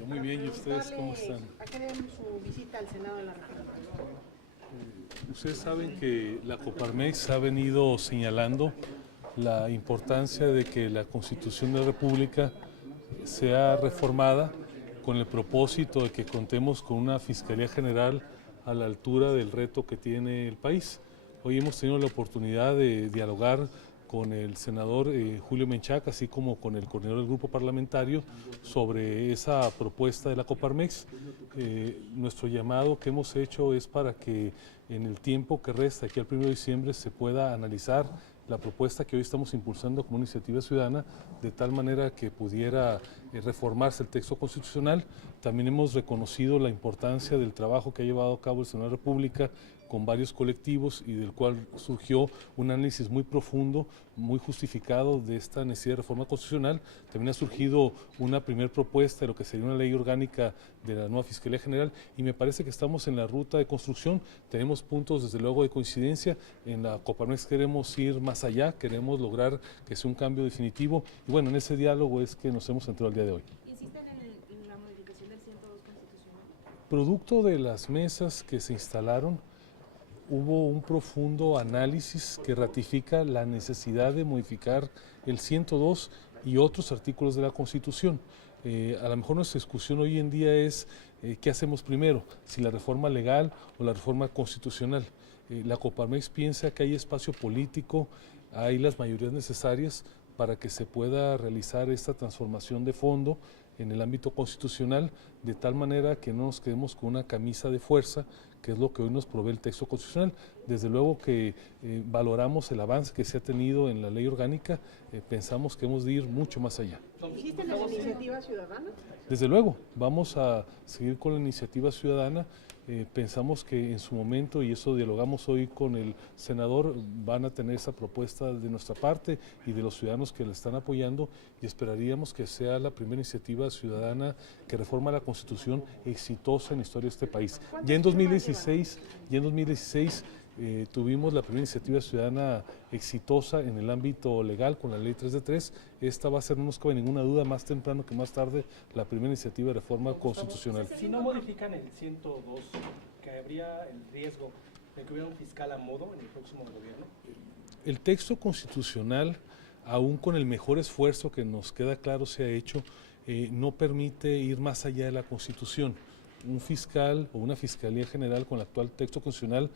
Yo muy bien, ¿y ustedes cómo están? ¿A qué deben su visita al Senado de la República? Ustedes saben que la Coparmex ha venido señalando la importancia de que la Constitución de la República sea reformada con el propósito de que contemos con una Fiscalía General a la altura del reto que tiene el país. Hoy hemos tenido la oportunidad de dialogar con el senador Julio Menchaca, así como con el coordinador del grupo parlamentario, sobre esa propuesta de la Coparmex. Nuestro llamado que hemos hecho es para que en el tiempo que resta, aquí al 1 de diciembre, se pueda analizar la propuesta que hoy estamos impulsando como iniciativa ciudadana, de tal manera que pudiera reformarse el texto constitucional. También hemos reconocido la importancia del trabajo que ha llevado a cabo el Senado de la República con varios colectivos y del cual surgió un análisis muy profundo, muy justificado de esta necesidad de reforma constitucional. También ha surgido una primera propuesta de lo que sería una ley orgánica de la nueva Fiscalía General y me parece que estamos en la ruta de construcción. Tenemos puntos desde luego de coincidencia. En la Coparmex queremos ir más allá, queremos lograr que sea un cambio definitivo y bueno, en ese diálogo es que nos hemos centrado el día de hoy. ¿Insisten en la modificación del 102 constitucional? Producto de las mesas que se instalaron, hubo un profundo análisis que ratifica la necesidad de modificar el 102 y otros artículos de la Constitución. A lo mejor nuestra discusión hoy en día es qué hacemos primero, si la reforma legal o la reforma constitucional. La Coparmex piensa que hay espacio político, hay las mayorías necesarias para que se pueda realizar esta transformación de fondo en el ámbito constitucional, de tal manera que no nos quedemos con una camisa de fuerza, que es lo que hoy nos provee el texto constitucional. Desde luego que valoramos el avance que se ha tenido en la ley orgánica, pensamos que hemos de ir mucho más allá. ¿Existen las iniciativas ciudadanas? Desde luego, vamos a seguir con la iniciativa ciudadana. Pensamos que en su momento, y eso dialogamos hoy con el senador, van a tener esa propuesta de nuestra parte y de los ciudadanos que la están apoyando y esperaríamos que sea la primera iniciativa ciudadana que reforma la Constitución exitosa en la historia de este país. Ya en 2016, tuvimos la primera iniciativa ciudadana exitosa en el ámbito legal con la ley 3 de 3. Esta va a ser, no nos cabe ninguna duda, más temprano que más tarde, la primera iniciativa de reforma constitucional. Si no modifican el 102, ¿que habría el riesgo de que hubiera un fiscal a modo en el próximo gobierno? El texto constitucional, aún con el mejor esfuerzo que nos queda claro se ha hecho, no permite ir más allá de la Constitución. Un fiscal o una fiscalía general con el actual texto constitucional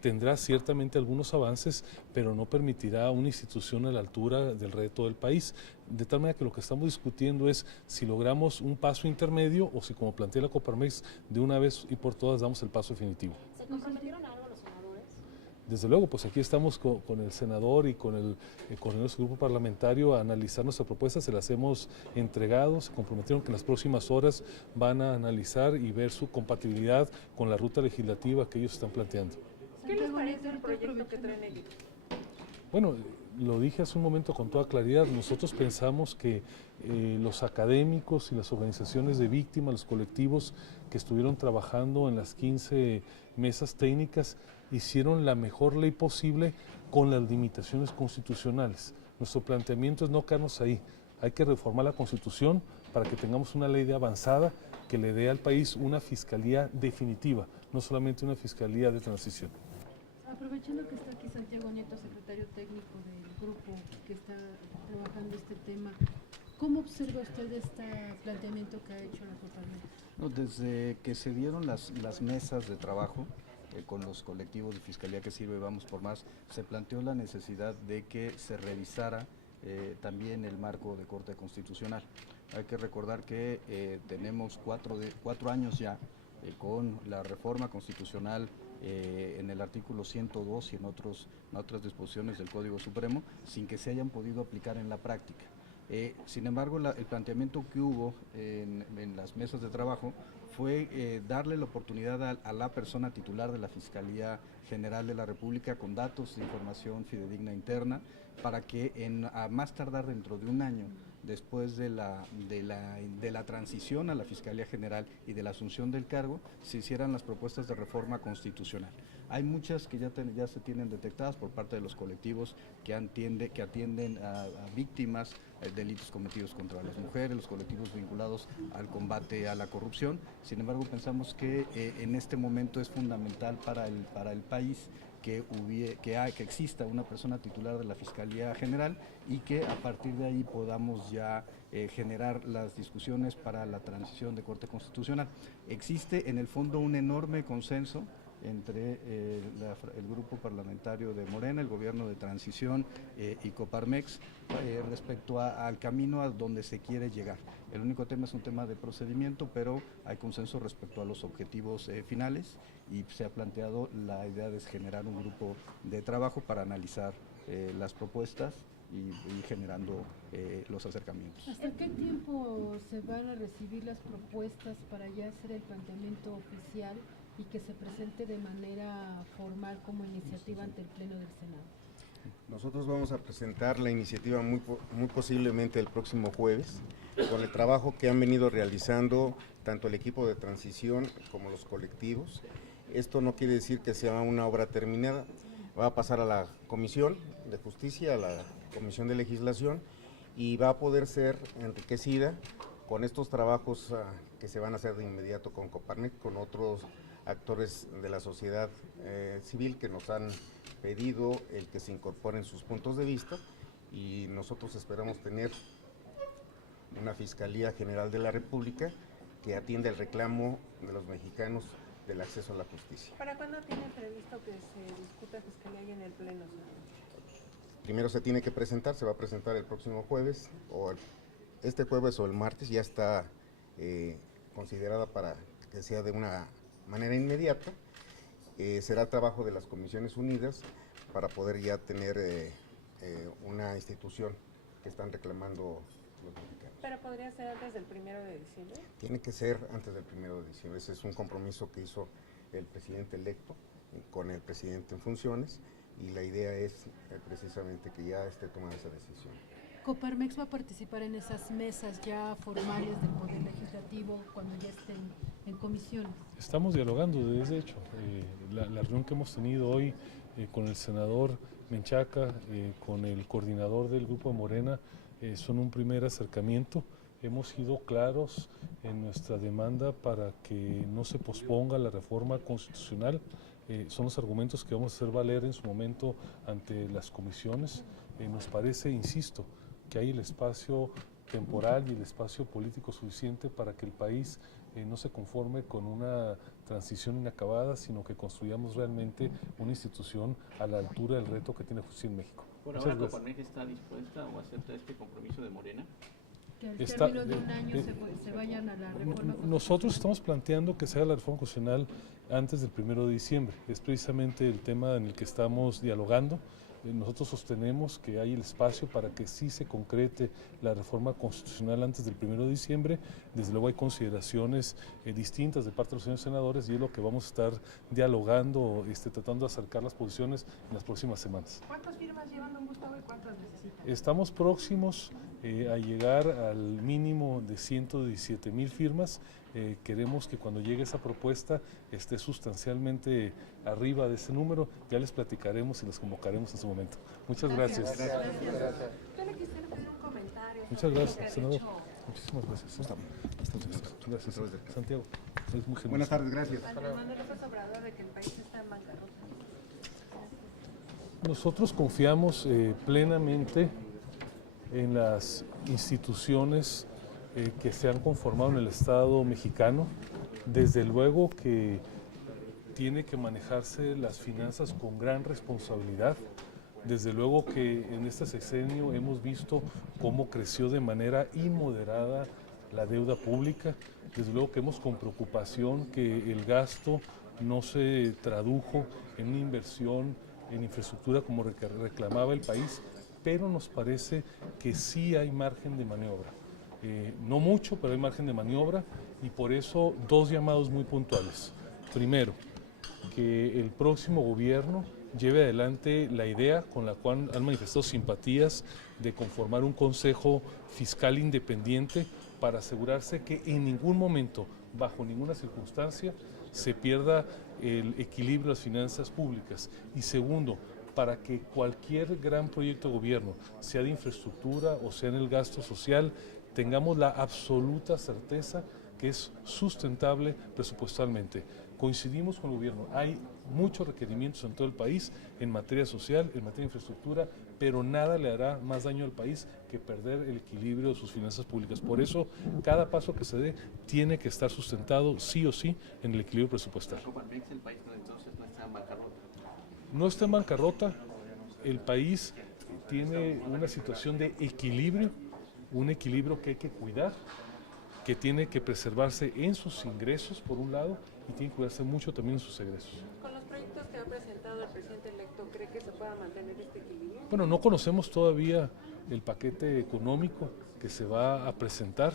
tendrá ciertamente algunos avances, pero no permitirá una institución a la altura del reto del país. De tal manera que lo que estamos discutiendo es si logramos un paso intermedio o si, como plantea la Coparmex, de una vez y por todas damos el paso definitivo. ¿Se comprometieron a algo los senadores? Desde luego, pues aquí estamos con el senador y con el coordinador de su grupo parlamentario a analizar nuestra propuesta, se las hemos entregado, se comprometieron que en las próximas horas van a analizar y ver su compatibilidad con la ruta legislativa que ellos están planteando. ¿Qué les parece el proyecto que traen ellos? Bueno, lo dije hace un momento con toda claridad, nosotros pensamos que los académicos y las organizaciones de víctimas, los colectivos que estuvieron trabajando en las 15 mesas técnicas, hicieron la mejor ley posible con las limitaciones constitucionales. Nuestro planteamiento es no quedarnos ahí, hay que reformar la Constitución para que tengamos una ley de avanzada que le dé al país una fiscalía definitiva, no solamente una fiscalía de transición. Aprovechando que está aquí Santiago Nieto, secretario técnico del grupo que está trabajando este tema, ¿cómo observa usted este planteamiento que ha hecho la Coparmex? No, desde que se dieron las mesas de trabajo con los colectivos de Fiscalía que Sirve Vamos por Más, se planteó la necesidad de que se revisara también el marco de Corte Constitucional. Hay que recordar que tenemos cuatro años ya con la reforma constitucional en el artículo 102 y en otras disposiciones del Código Supremo, sin que se hayan podido aplicar en la práctica. Sin embargo, el planteamiento que hubo en las mesas de trabajo fue darle la oportunidad a la persona titular de la Fiscalía General de la República con datos de información fidedigna interna para que a más tardar dentro de un año después de la transición a la Fiscalía General y de la asunción del cargo, se hicieran las propuestas de reforma constitucional. Hay muchas que ya se tienen detectadas por parte de los colectivos que atienden a víctimas de delitos cometidos contra las mujeres, los colectivos vinculados al combate a la corrupción. Sin embargo, pensamos que en este momento es fundamental para el país que exista una persona titular de la Fiscalía General y que a partir de ahí podamos ya generar las discusiones para la transición de Corte Constitucional. Existe en el fondo un enorme consenso entre el grupo parlamentario de Morena, el gobierno de transición y Coparmex respecto al camino a donde se quiere llegar. El único tema es un tema de procedimiento, pero hay consenso respecto a los objetivos finales y se ha planteado la idea de generar un grupo de trabajo para analizar las propuestas y generando los acercamientos. ¿Hasta qué tiempo se van a recibir las propuestas para ya hacer el planteamiento oficial y que se presente de manera formal como iniciativa ante el Pleno del Senado? Nosotros vamos a presentar la iniciativa muy posiblemente el próximo jueves, con el trabajo que han venido realizando tanto el equipo de transición como los colectivos. Esto no quiere decir que sea una obra terminada, va a pasar a la Comisión de Justicia, a la Comisión de Legislación, y va a poder ser enriquecida con estos trabajos que se van a hacer de inmediato con Coparmex, con otros actores de la sociedad civil que nos han pedido el que se incorporen sus puntos de vista, y nosotros esperamos tener una Fiscalía General de la República que atienda el reclamo de los mexicanos del acceso a la justicia. ¿Para cuándo tiene previsto que se discuta Fiscalía ahí en el Pleno? Primero se tiene que presentar, se va a presentar el próximo jueves, o este jueves o el martes, ya está considerada para que sea de una manera inmediata. Será trabajo de las Comisiones Unidas para poder ya tener una institución que están reclamando los mexicanos. ¿Pero podría ser antes del 1 de diciembre? Tiene que ser antes del 1 de diciembre. Ese es un compromiso que hizo el presidente electo con el presidente en funciones, y la idea es precisamente que ya esté tomada esa decisión. ¿Coparmex va a participar en esas mesas ya formales del Poder Legislativo cuando ya estén en comisiones? Estamos dialogando, de hecho. La reunión que hemos tenido hoy con el senador Menchaca, con el coordinador del Grupo de Morena, son un primer acercamiento. Hemos sido claros en nuestra demanda para que no se posponga la reforma constitucional. Son los argumentos que vamos a hacer valer en su momento ante las comisiones. Nos parece, insisto, que hay el espacio temporal y el espacio político suficiente para que el país no se conforme con una transición inacabada, sino que construyamos realmente una institución a la altura del reto que tiene justicia en México. ¿Por ahora Coparmex está dispuesta o acepta este compromiso de Morena? Que al término de un año se vayan a la reforma constitucional. Nosotros estamos planteando que se haga la reforma constitucional antes del 1 de diciembre. Es precisamente el tema en el que estamos dialogando. Nosotros sostenemos que hay el espacio para que sí se concrete la reforma constitucional antes del 1 de diciembre. Desde luego hay consideraciones distintas de parte de los señores senadores, y es lo que vamos a estar dialogando, tratando de acercar las posiciones en las próximas semanas. ¿Cuántas firmas llevan, don Gustavo, y cuántas necesitan? Estamos próximos a llegar al mínimo de 117,000 firmas. Queremos que cuando llegue esa propuesta esté sustancialmente arriba de ese número. Ya les platicaremos y los convocaremos en su momento. Muchas gracias. Yo le quisiera pedir un comentario. Muchas gracias, sobre senador. lo que ha dicho Muchísimas gracias. Gracias. Santiago. Es muy generoso. Buenas tardes, gracias. Andrés Manuel López Obrador de que el país está en bancarrota. Nosotros confiamos plenamente en las instituciones que se han conformado en el Estado mexicano. Desde luego que tiene que manejarse las finanzas con gran responsabilidad. Desde luego que en este sexenio hemos visto cómo creció de manera inmoderada la deuda pública. Desde luego que vemos con preocupación que el gasto no se tradujo en una inversión en infraestructura como reclamaba el país, pero nos parece que sí hay margen de maniobra. No mucho, pero hay margen de maniobra, y por eso dos llamados muy puntuales. Primero, que el próximo gobierno lleve adelante la idea con la cual han manifestado simpatías de conformar un consejo fiscal independiente para asegurarse que en ningún momento, bajo ninguna circunstancia, se pierda el equilibrio de las finanzas públicas. Y segundo, para que cualquier gran proyecto de gobierno, sea de infraestructura o sea en el gasto social, tengamos la absoluta certeza que es sustentable presupuestalmente. Coincidimos con el gobierno, hay muchos requerimientos en todo el país en materia social, en materia de infraestructura, pero nada le hará más daño al país que perder el equilibrio de sus finanzas públicas. Por eso, cada paso que se dé tiene que estar sustentado sí o sí en el equilibrio presupuestal. Coparmex, el país entonces no está en bancarrota. No está en bancarrota, el país tiene una situación de equilibrio, un equilibrio que hay que cuidar, que tiene que preservarse en sus ingresos, por un lado, y tiene que cuidarse mucho también en sus egresos. Con los proyectos que ha presentado el presidente electo, ¿cree que se pueda mantener este equilibrio? Bueno, no conocemos todavía el paquete económico que se va a presentar.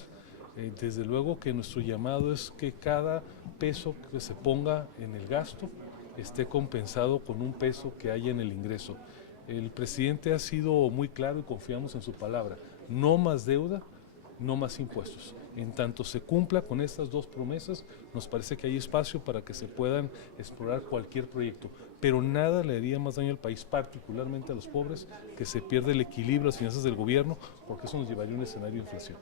Desde luego que nuestro llamado es que cada peso que se ponga en el gasto esté compensado con un peso que haya en el ingreso. El presidente ha sido muy claro y confiamos en su palabra. No más deuda, no más impuestos. En tanto se cumpla con estas dos promesas, nos parece que hay espacio para que se puedan explorar cualquier proyecto, pero nada le haría más daño al país, particularmente a los pobres, que se pierda el equilibrio de las finanzas del gobierno, porque eso nos llevaría a un escenario de inflación.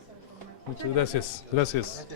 Muchas gracias. Gracias.